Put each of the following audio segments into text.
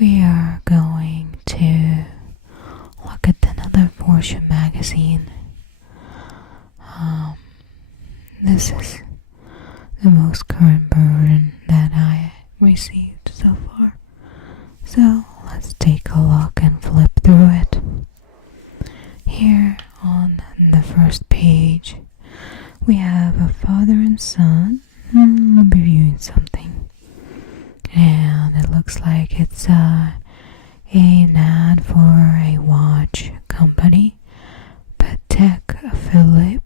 we are going to look at another Fortune magazine. This is the most current version that I received so far. So let's take a look and flip through it. Here on the first page, we have a father and son reviewing something. And it looks like it's an ad for a watch company, Patek Philippe.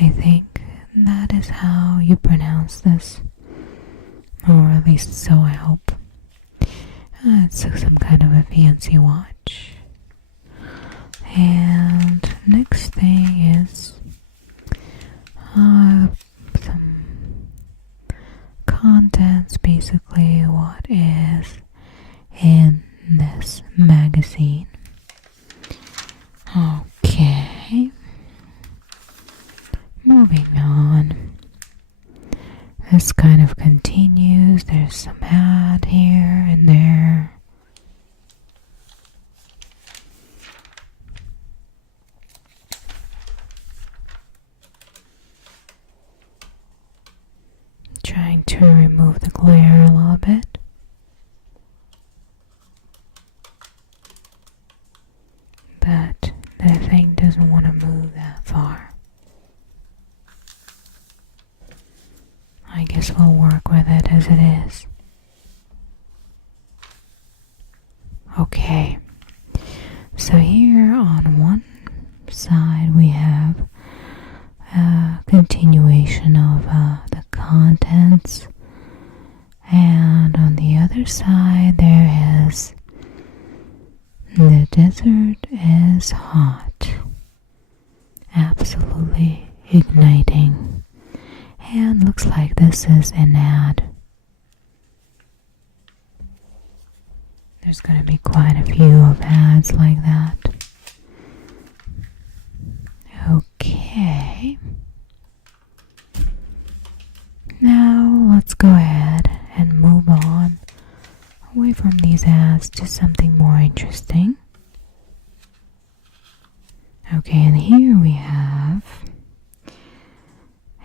I think that is how you pronounce this, or at least so I hope. It's some kind of a fancy watch. And next thing is some contents, basically what is in this magazine. Okay, moving on. This kind of continues. There's some ad here and there. Trying to remove the glare a little bit. But the thing doesn't want to move that far. I guess we'll work with it as it is. Okay. So here on one side we have a continuation of the contents, and on the other side there is the desert is hot, absolutely igniting, and looks like this is an ad. There's going to be quite a few of ads like that. Okay. Now let's go ahead and move on away from these ads to something more interesting. Okay, and here we have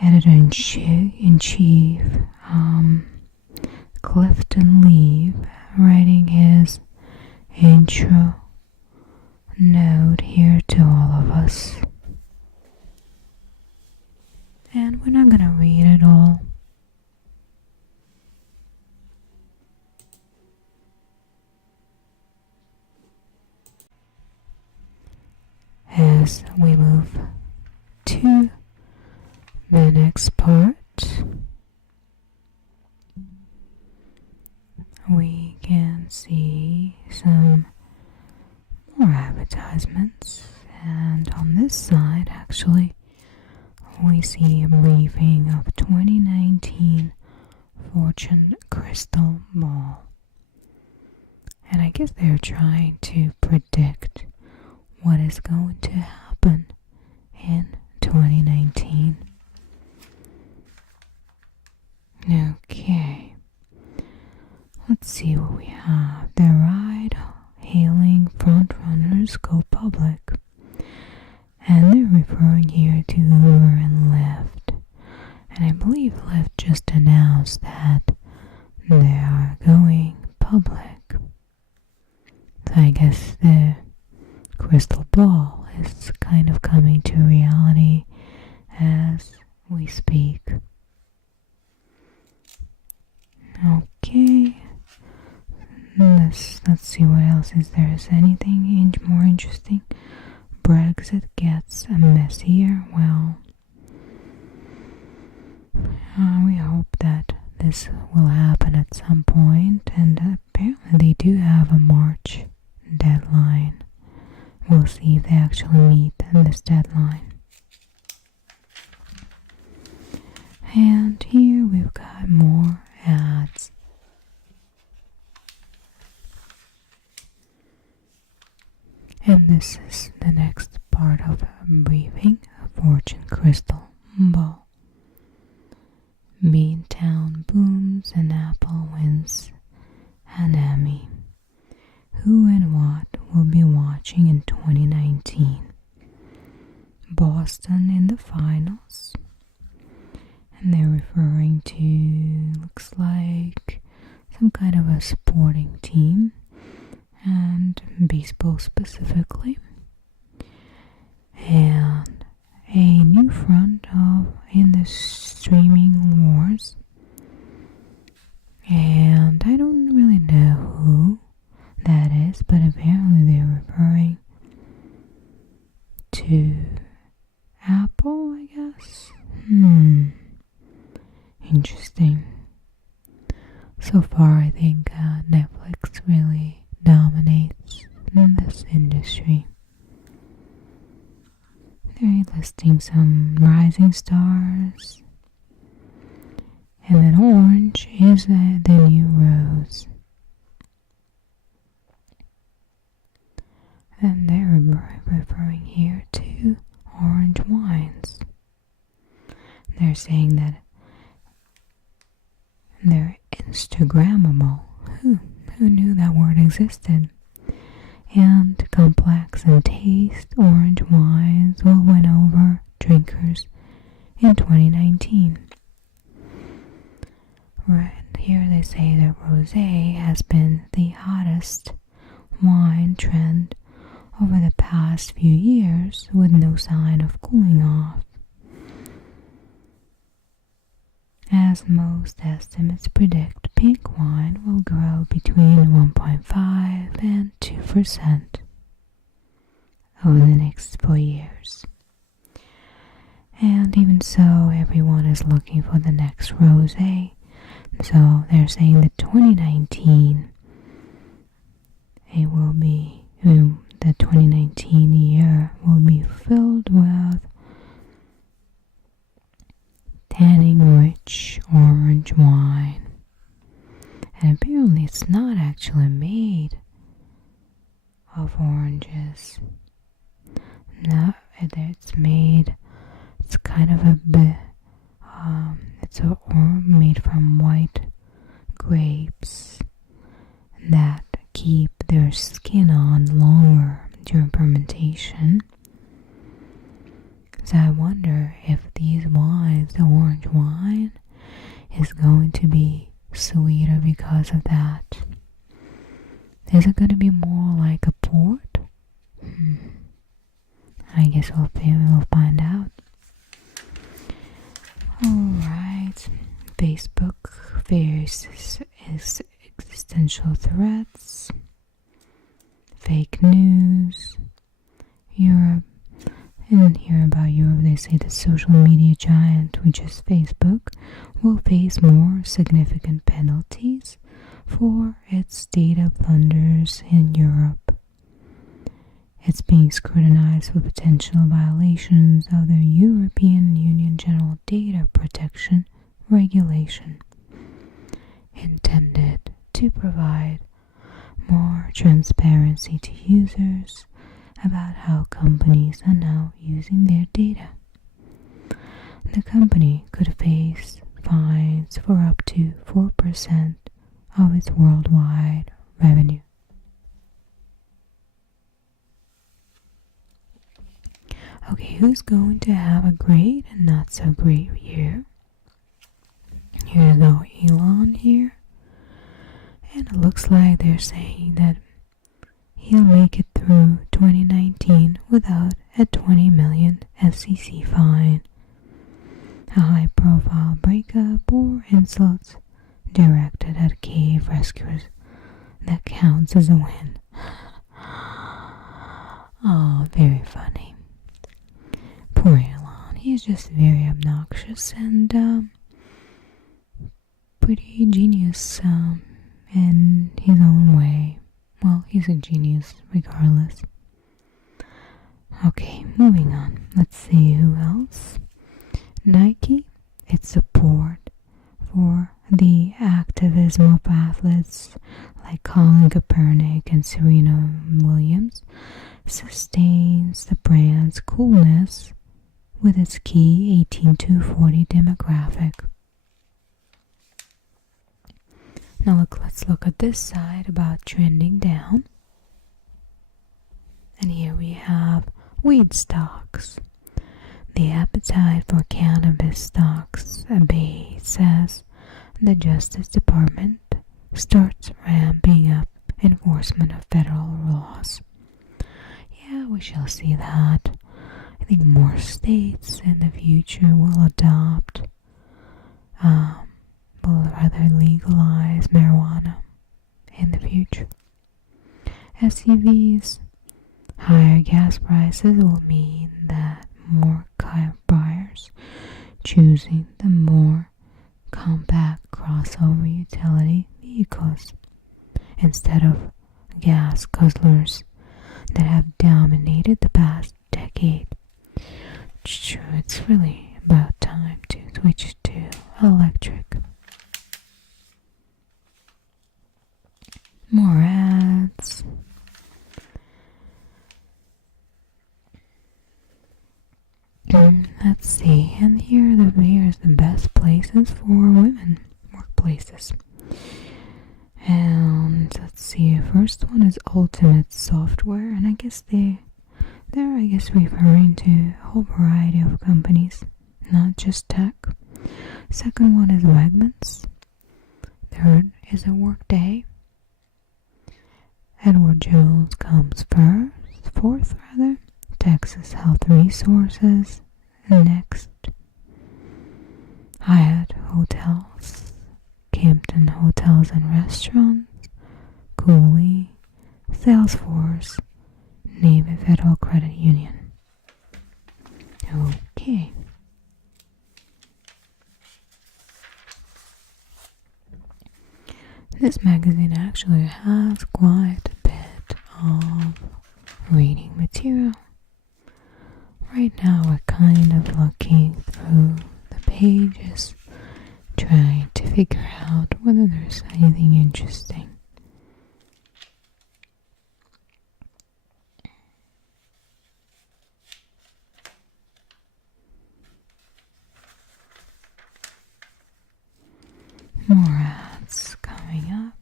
Editor-in-Chief Clifton Leave writing his intro note here to all of us. And we're not going to read it all. As we move to the next part, we can see some more advertisements, and on this side actually we see a briefing of 2019 Fortune Crystal Ball, and I guess they're trying to predict what is going to happen in 2019. Okay, let's see what we have. The ride-hailing frontrunners go public, and they're referring here to Uber and Lyft. And I believe Lyft just announced that they are going public. So I guess the crystal ball is kind of coming to reality as we speak. Okay, let's see what else is there. Is anything more interesting? Brexit gets messier. Well, we hope that this will happen at some point, and apparently they do have a March deadline. We'll see if they actually meet this deadline. And here we've got more ads. And this is the next part of a briefing, a Fortune Crystal Ball. Beantown booms and Apple wins an Emmy. Boston in the finals. And they're referring to, looks like, some kind of a sporting team, and baseball specifically. And a new front in the streaming wars. And I don't really know who that is, but apparently they're referring to Apple, I guess. Interesting. So far, I think Netflix really dominates in this industry. They're listing some rising stars. And then orange is the new rose. And they're referring here to orange wines. They're saying that they're Instagrammable. Who knew that word existed? And complex in taste, orange wines will win over drinkers in 2019. Right here they say that rosé has been the hottest wine trend over the past few years with no sign of cooling off. As most estimates predict, pink wine will grow between 1.5 and 2% over the next 4 years. And even so, everyone is looking for the next rosé. So they're saying that 2019, the 2019 year will be filled with tanning-rich orange wine. And apparently it's not actually made of oranges. No, it's kind of a bit, it's made from white grapes that keep their skin on longer during fermentation. So I wonder if these wines, the orange wine, is going to be sweeter because of that. Is it going to be more like a port? I guess we'll find out. Alright, Facebook faces existential threats, fake news, Europe. And here about Europe, they say the social media giant, which is Facebook, will face more significant penalties for its data blunders in Europe. It's being scrutinized for potential violations of the European Union General Data Protection Regulation, intended to provide more transparency to users about how companies are now using their data. The company could face fines for up to 4% of its worldwide revenue. Okay, who's going to have a great and not so great year? Here's our Elon here. And it looks like they're saying that he'll make it through 2019 without a $20 million SEC fine, a high-profile breakup, or insults directed at cave rescuers that counts as a win. Oh, very funny. Poor Elon. He's just very obnoxious and pretty genius in his own way. Well, he's a genius regardless. Okay, moving on. Let's see who else. Nike, its support for the activism of athletes like Colin Kaepernick and Serena Williams sustains the brand's coolness with its key 18 to 40 demographic. Now let's look at this side about trending down. And here we have weed stocks. the appetite for cannabis stocks abates as the Justice Department starts ramping up enforcement of federal laws. Yeah, we shall see that. I think more states in the future will adopt, will rather legalize marijuana in the future. SUVs, higher gas prices will mean that more car buyers choosing the more compact crossover utility vehicles instead of gas guzzlers that have dominated the past decade. Sure, it's really about time to switch to electric. More ads. Let's see, and here's the best places for women workplaces. And let's see, first one is Ultimate Software, and I guess they're referring to a whole variety of companies, not just tech. Second one is Wegmans. Third is a Workday. Edward Jones comes fourth, Texas Health Resources. Next, Hyatt Hotels, Kimpton Hotels and Restaurants, Cooley, Salesforce, Navy Federal Credit Union. Okay. This magazine actually has quite a bit of reading material. Right now we're kind of looking through the pages, trying to figure out whether there's anything interesting. More ads coming up.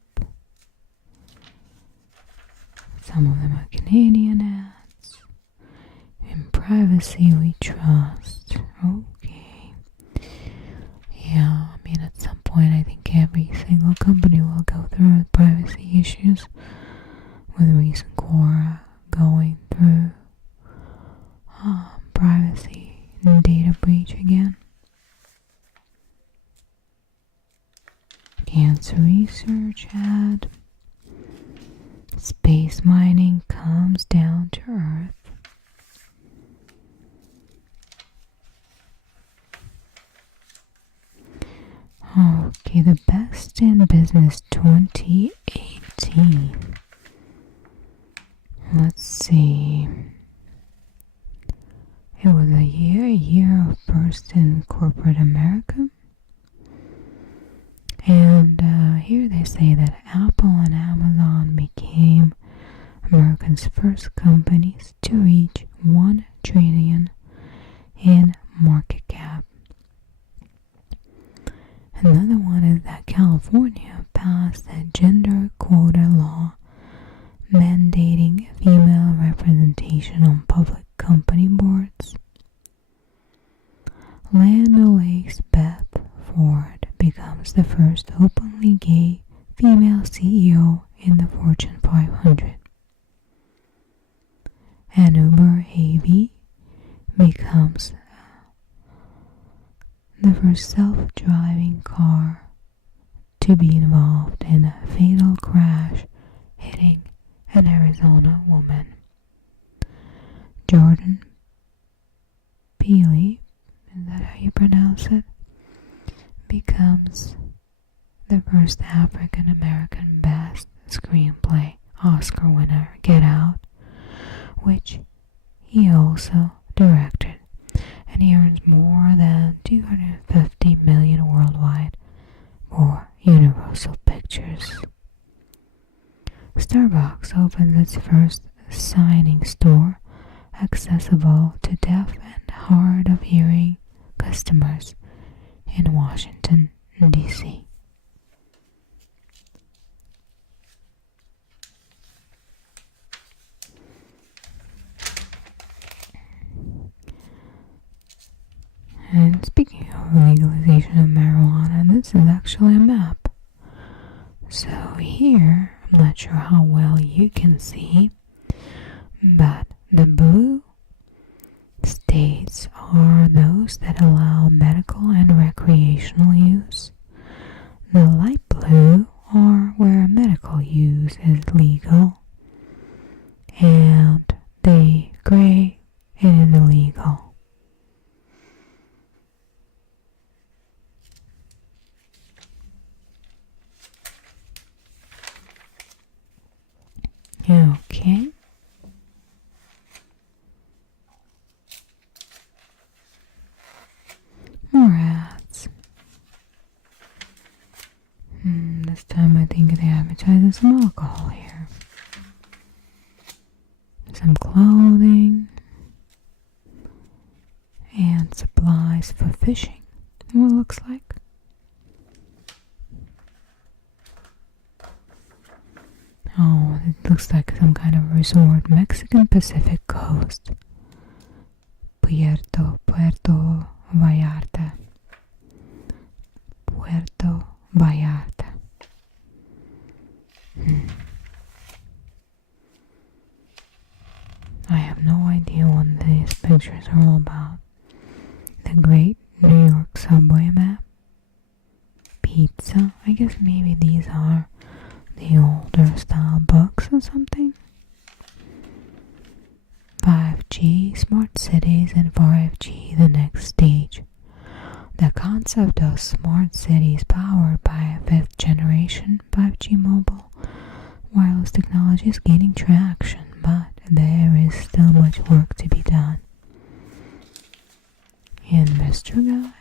Some of them are Canadian ads. In privacy we trust. Okay. Yeah, I mean at some point I think every single company will go through privacy issues, with recent Quora going through privacy and data breach again. Cancer research ad. Space mining comes down to Earth. Okay, the best in business 2018. Let's see. It was a year of first in corporate America. And here they say that Apple and Amazon became America's first companies to reach $1 trillion in market cap. Another one is that California passed a gender quota law mandating female representation on public company boards. Land O'Lakes Beth Ford becomes the first openly gay female CEO in the Fortune 500. And Uber AV becomes the first self-driving car to be involved in a fatal crash hitting an Arizona woman. Jordan Peele, is that how you pronounce it, becomes the first African American Best Screenplay Oscar winner, Get Out, which he also directed, and he earns more than $250 million worldwide for Universal Pictures. Starbucks opens its first signing store accessible to deaf and hard of hearing customers in Washington, D.C. And speaking of legalization of marijuana, this is actually a map. So here, I'm not sure how well you can see, but the blue states are those that allow medical and recreational use. The light blue are where medical use is legal, and the gray it is illegal. Okay. More ads. This time I think they advertise some alcohol here. Some clothing. And supplies for fishing. What it looks like. Oh, it looks like some kind of resort. Mexican Pacific Coast. Puerto Vallarta. Puerto Vallarta. I have no idea what these pictures are all about. The Great New York Subway map. Pizza. I guess maybe these are the older style books or something. 5G, smart cities, and 5G, the next stage. The concept of smart cities powered by a 5th generation 5G mobile wireless technology is gaining traction, but there is still much work to be done. Investor guide,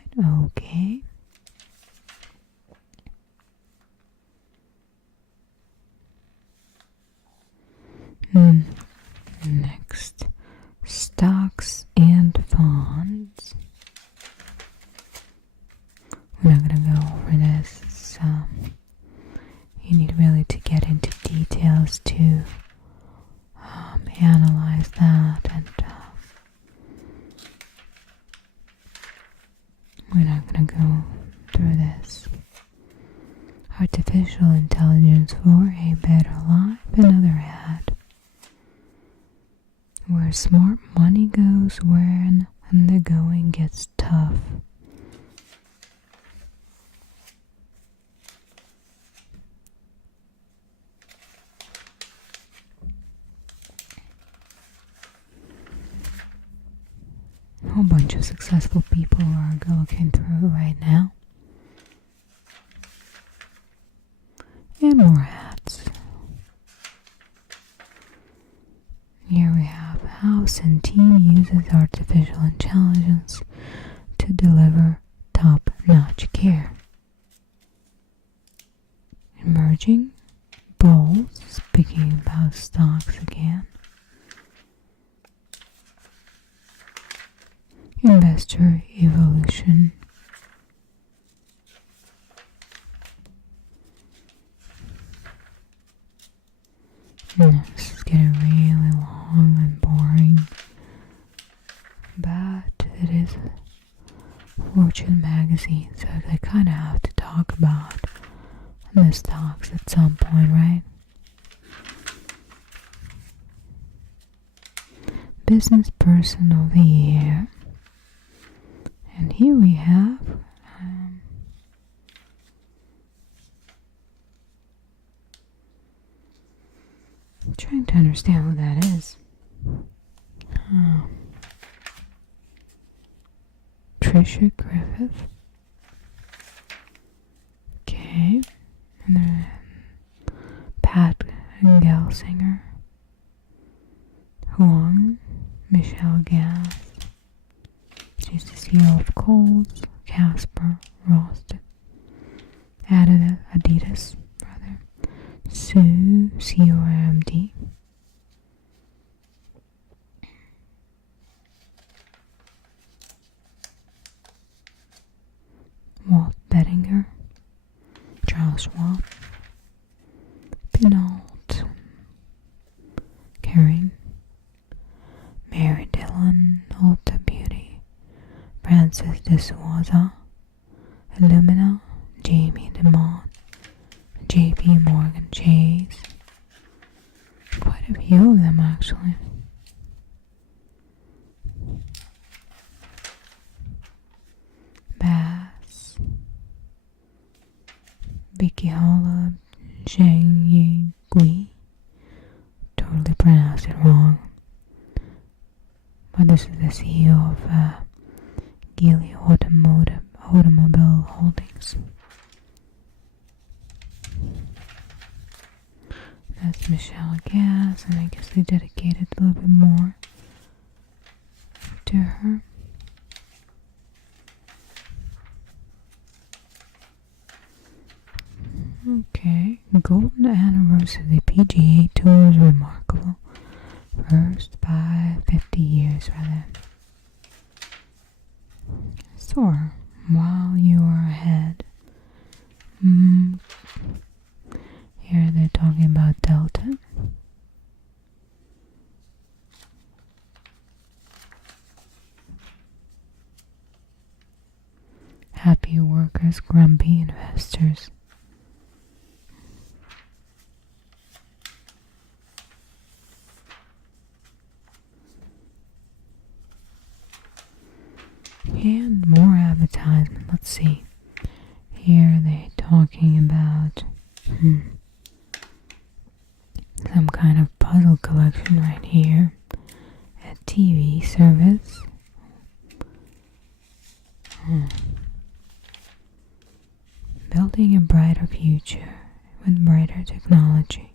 okay. Next, stocks and funds. We're not going to go over this. You need really to get into details to analyze that, and we're not going to go through this. Artificial intelligence for a better life, another ad. Where smart money goes when the going gets tough. A whole bunch of successful people are looking through right now. And more ads. Here we have how Centene uses artificial intelligence to deliver top-notch care. Emerging bulls, speaking about stocks again. Investor evolution. This is getting really long and boring, but it is Fortune magazine, so they kind of have to talk about the stocks at some point, right? Business Person of the Year. And here we have I'm trying to understand who that is. Trisha Griffith. Okay. And then Pat Gelsinger. Huang. Michelle Gass. She's the CEO of Kohl's. Casper Rosted. Adidas. Sue, COMD. Walt Bettinger. Charles Schwab. Pinault. Kering. Mary Dillon. Ulta Beauty. Francis de Souza, Illumina, Jamie DeMont, JP Morgan Chase. Quite a few of them actually. Bass, Vicky Holla, Zheng Yi Gui. Totally pronounced it wrong. But this is the CEO of Geely Automobile Holdings. That's Michelle Gass, and I guess they dedicated a little bit more to her. Okay, golden anniversary PGA Tour is remarkable. First by 50 years, rather. So, while you are ahead, here they're talking about Delta. Happy workers, grumpy investors. And more advertisement. Let's see. Here they're talking about some kind of puzzle collection right here. A TV service. Building a brighter future with brighter technology.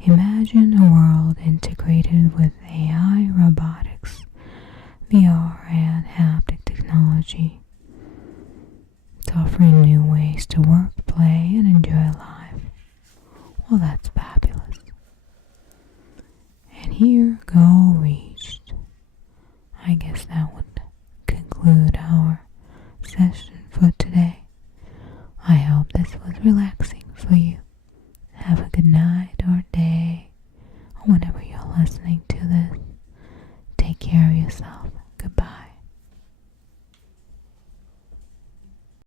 Imagine a world integrated with AI, robotics, VR, and haptic technology. It's offering new ways to work, play, and enjoy life. Well, that's fabulous. And here, goal reached. I guess that would conclude our session for today. I hope this was relaxing for you. Have a good night or day, or whenever